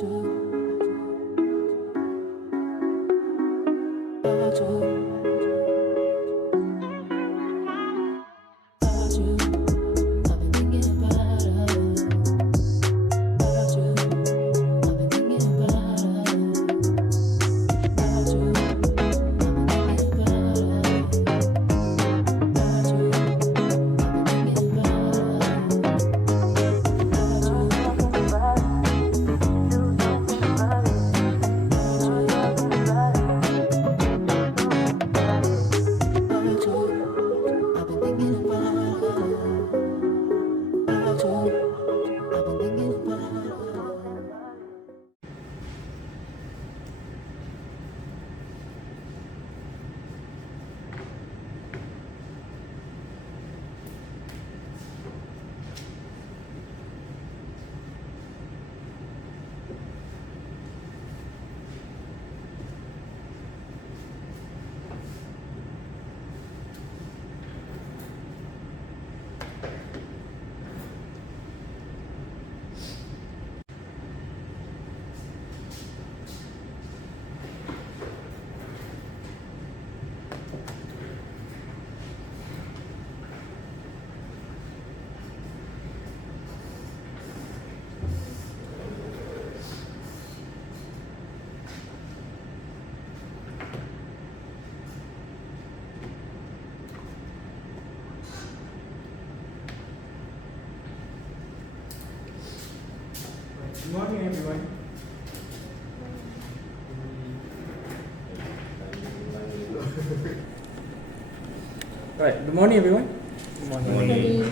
Good morning, everyone. Right, good morning, everyone. Good morning.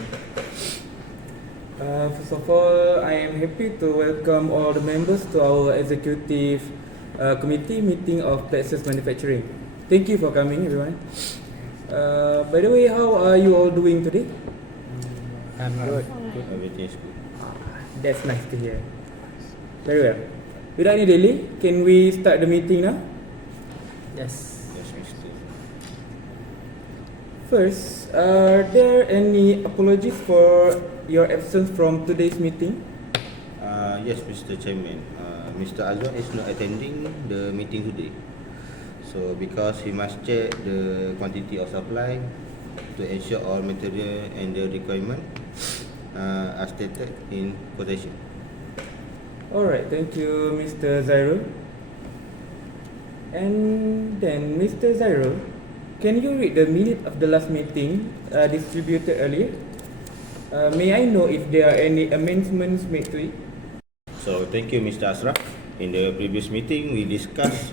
First of all, I am happy to welcome all the members to our executive committee meeting of Plexus Manufacturing. Thank you for coming, everyone. By the way, how are you all doing today? I'm good. Everything is good. That's nice to hear. Very well. Without any delay, can we start the meeting now? Yes. Yes, Mr. First, are there any apologies for your absence from today's meeting? Yes, Mr. Chairman. Mr. Azwar is not attending the meeting today. So, because he must check the quantity of supply to ensure all material and the requirement are stated in quotation. Alright, thank you, Mr. Zairul. And then, Mr. Zairul, can you read the minute of the last meeting distributed earlier? May I know if there are any amendments made to it? So, thank you, Mr. Asraf. In the previous meeting, we discussed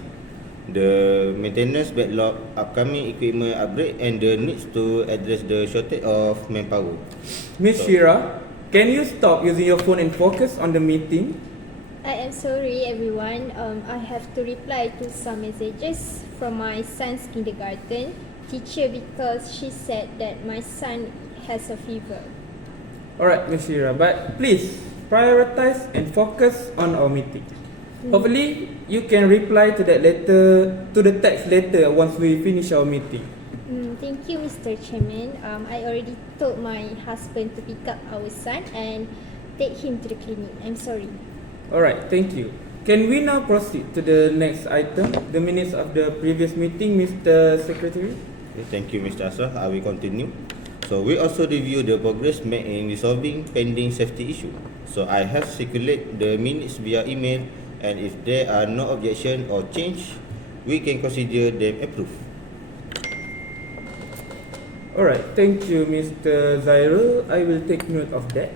the maintenance backlog, upcoming equipment upgrade, and the needs to address the shortage of manpower. Miss Shira, can you stop using your phone and focus on the meeting? I am sorry everyone, I have to reply to some messages from my son's kindergarten teacher because she said that my son has a fever. Alright, Miss Shira, but please prioritize and focus on our meeting. Hopefully, you can reply to that letter, to the text later once we finish our meeting. Thank you, Mr. Chairman. I already told my husband to pick up our son and take him to the clinic. I'm sorry. Alright, thank you. Can we now proceed to the next item, the minutes of the previous meeting, Mr. Secretary? Okay, thank you, Mr. Asraf. I will continue. So, we also review the progress made in resolving pending safety issue. So, I have circulated the minutes via email, and if there are no objection or change, we can consider them approved. Alright, thank you, Mr. Zairul. I will take note of that.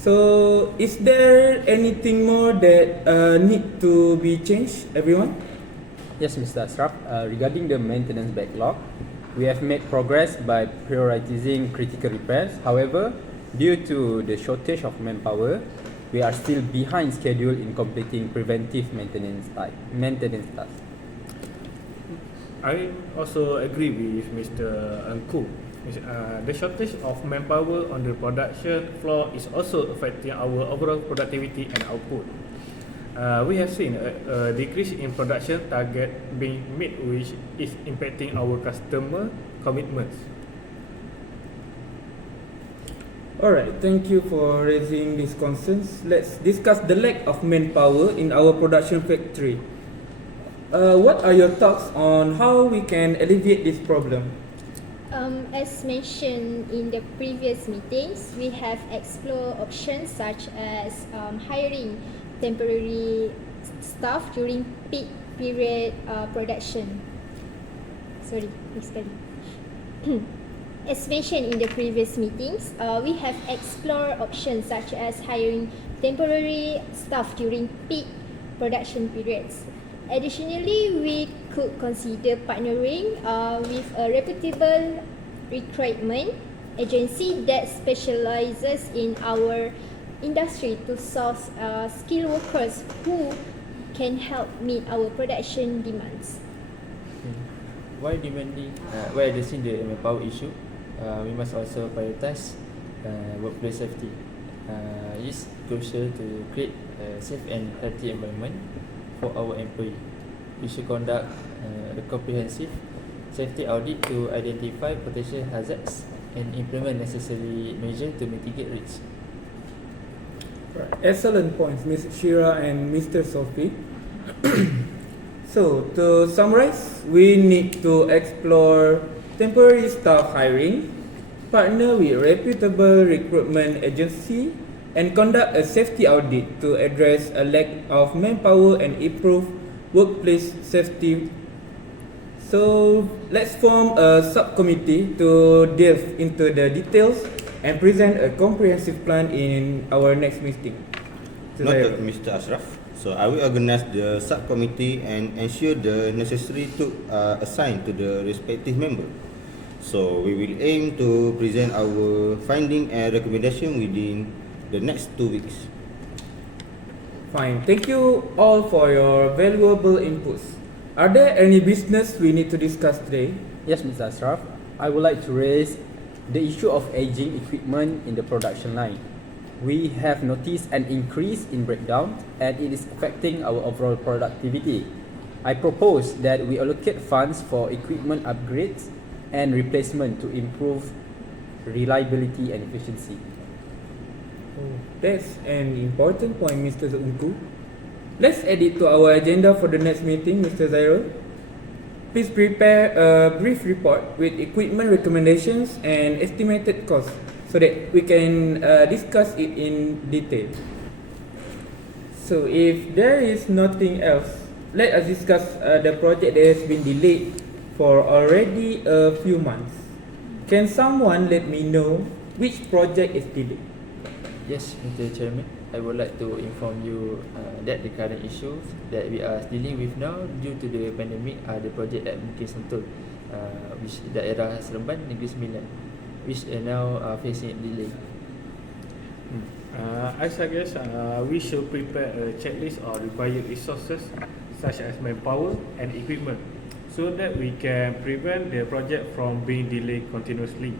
So, is there anything more that need to be changed, everyone? Yes, Mr. Asraf. Regarding the maintenance backlog, we have made progress by prioritizing critical repairs. However, due to the shortage of manpower, we are still behind schedule in completing preventive maintenance tasks. I also agree with Mr. Angku. The shortage of manpower on the production floor is also affecting our overall productivity and output. We have seen a decrease in production target being met, which is impacting our customer commitments. Alright, thank you for raising these concerns. Let's discuss the lack of manpower in our production factory. What are your thoughts on how we can alleviate this problem? As mentioned in the previous meetings, we have explored options such as hiring temporary staff during peak period production. Sorry, next kali. As mentioned in the previous meetings, we have explored options such as hiring temporary staff during peak production periods. Additionally, we could consider partnering with a reputable recruitment agency that specializes in our industry to source skilled workers who can help meet our production demands. While addressing the manpower issue, we must also prioritize workplace safety. It's crucial to create a safe and healthy environment for our employee. We should conduct a comprehensive safety audit to identify potential hazards and implement necessary measures to mitigate risks. Excellent points, Ms. Shira and Mr. Sophie. So, to summarize, we need to explore temporary staff hiring, partner with reputable recruitment agency, and conduct a safety audit to address a lack of manpower and improve workplace safety. So, let's form a subcommittee to delve into the details and present a comprehensive plan in our next meeting. Noted, Mr. Ashraf. So I will organize the subcommittee and ensure the necessary to assigned to the respective member. So we will aim to present our finding and recommendation within the next 2 weeks. Fine. Thank you all for your valuable inputs. Are there any business we need to discuss today? Yes, Mr. Ashraf. I would like to raise the issue of aging equipment in the production line. We have noticed an increase in breakdown and it is affecting our overall productivity. I propose that we allocate funds for equipment upgrades and replacement to improve reliability and efficiency. That's an important point, Mr. Unku. Let's add it to our agenda for the next meeting, Mr. Zairul. Please prepare a brief report with equipment recommendations and estimated costs so that we can discuss it in detail. So if there is nothing else, let us discuss the project that has been delayed for already a few months. Can someone let me know which project is delayed? Yes, Mr. Chairman, I would like to inform you that the current issues that we are dealing with now due to the pandemic are the project at Bukit Sentul, which daerah Seremban Negeri Sembilan, which are now facing delay. I suggest we should prepare a checklist of required resources such as manpower and equipment so that we can prevent the project from being delayed continuously.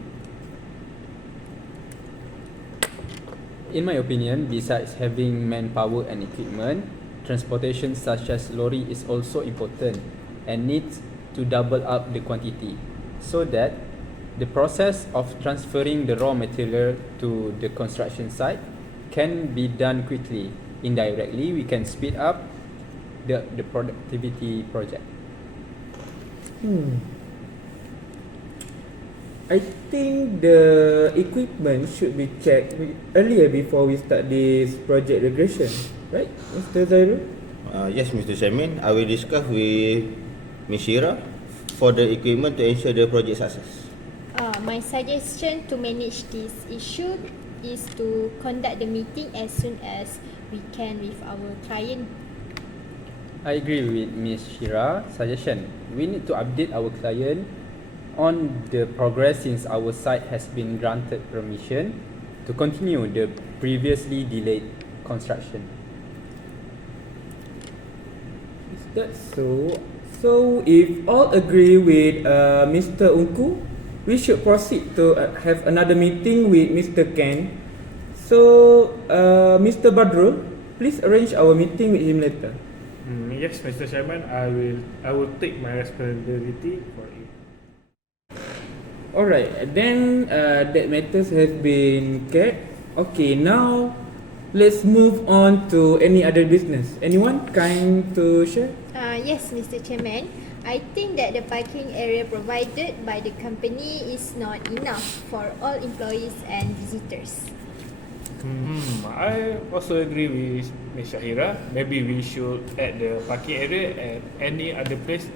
In my opinion, besides having manpower and equipment, transportation such as lorry is also important and needs to double up the quantity so that the process of transferring the raw material to the construction site can be done quickly. Indirectly, we can speed up the productivity project. I think the equipment should be checked earlier before we start this project regression, right, Mr. Zairul? Yes, Mr. Chairman, I will discuss with Ms. Shira for the equipment to ensure the project success. My suggestion to manage this issue is to conduct the meeting as soon as we can with our client. I agree with Ms. Shira's suggestion. We need to update our client on the progress since our site has been granted permission to continue the previously delayed construction. Is that so? So if all agree with Mr. Unku, we should proceed to have another meeting with Mr. Ken. So Mr. Badrul, please arrange our meeting with him later. Yes, Mr. Chairman, I will take my responsibility for it. Alright, then that matters has been kept. Okay, now let's move on to any other business. Anyone kind to share? Yes, Mr. Chairman. I think that the parking area provided by the company is not enough for all employees and visitors. I also agree with Ms. Shahira. Maybe we should add the parking area at any other place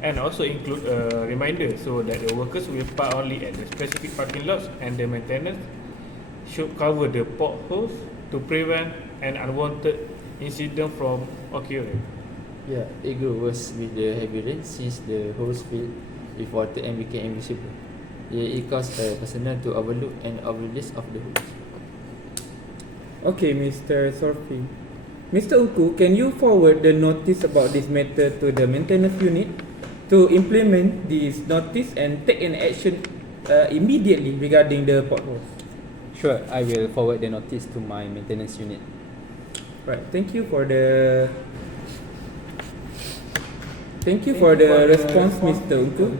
and also include a reminder so that the workers will park only at the specific parking lots and the maintenance should cover the potholes to prevent an unwanted incident from occurring. Yeah, it grew worse with the heavy rain since the holes filled with water and became invisible. Yeah, it caused personnel to overlook and overrelease of the holes. Okay, Mr. Sorfi. Mr. Unku, can you forward the notice about this matter to the maintenance unit to implement this notice and take an action immediately regarding the potholes? Sure, I will forward the notice to my maintenance unit. Right, thank you for the response, Mr. Unku.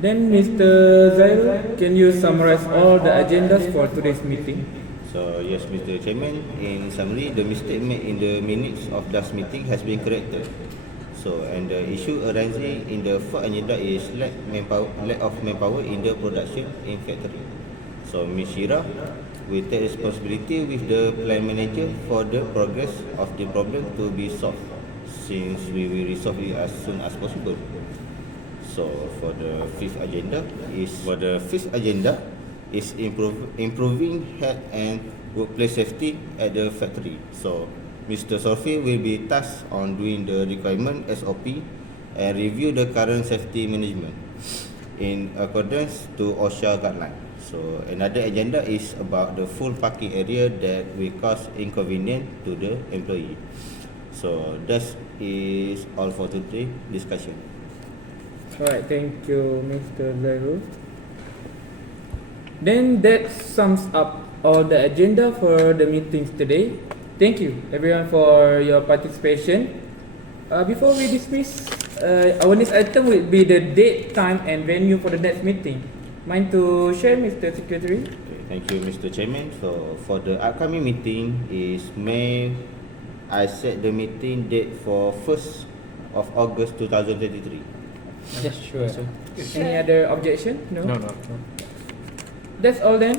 Then, Mr. Zairul, can you summarize all the agendas for today's meeting? So yes, Mr. Chairman, in summary, the mistake made in the minutes of last meeting has been corrected. So, and the issue arising in the fourth agenda is lack of manpower in the production in factory. So, Ms. Shira will take responsibility with the plant manager for the progress of the problem to be solved, since we will resolve it as soon as possible. So, for the fifth agenda is improving health and workplace safety at the factory. So, Mr. Sorfi will be tasked on doing the requirement SOP and review the current safety management in accordance to OSHA guideline. So, another agenda is about the full parking area that will cause inconvenience to the employee. So, that is all for today's discussion. Alright, thank you, Mr. Zairul. Then that sums up all the agenda for the meetings today. Thank you everyone for your participation. Before we dismiss, our next item will be the date, time and venue for the next meeting. Mind to share, Mr. Secretary? Okay, thank you, Mr. Chairman. So, for the upcoming meeting is May. I set the meeting date for 1st of August 2023. Yes, sure. Any other objection? No. That's all then.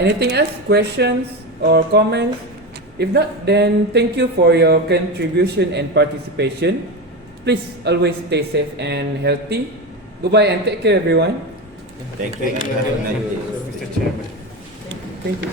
Anything else? Questions or comments? If not, then thank you for your contribution and participation. Please always stay safe and healthy. Goodbye and take care, everyone. Thank you. And have a nice day. Mr. Chairman. Thank you.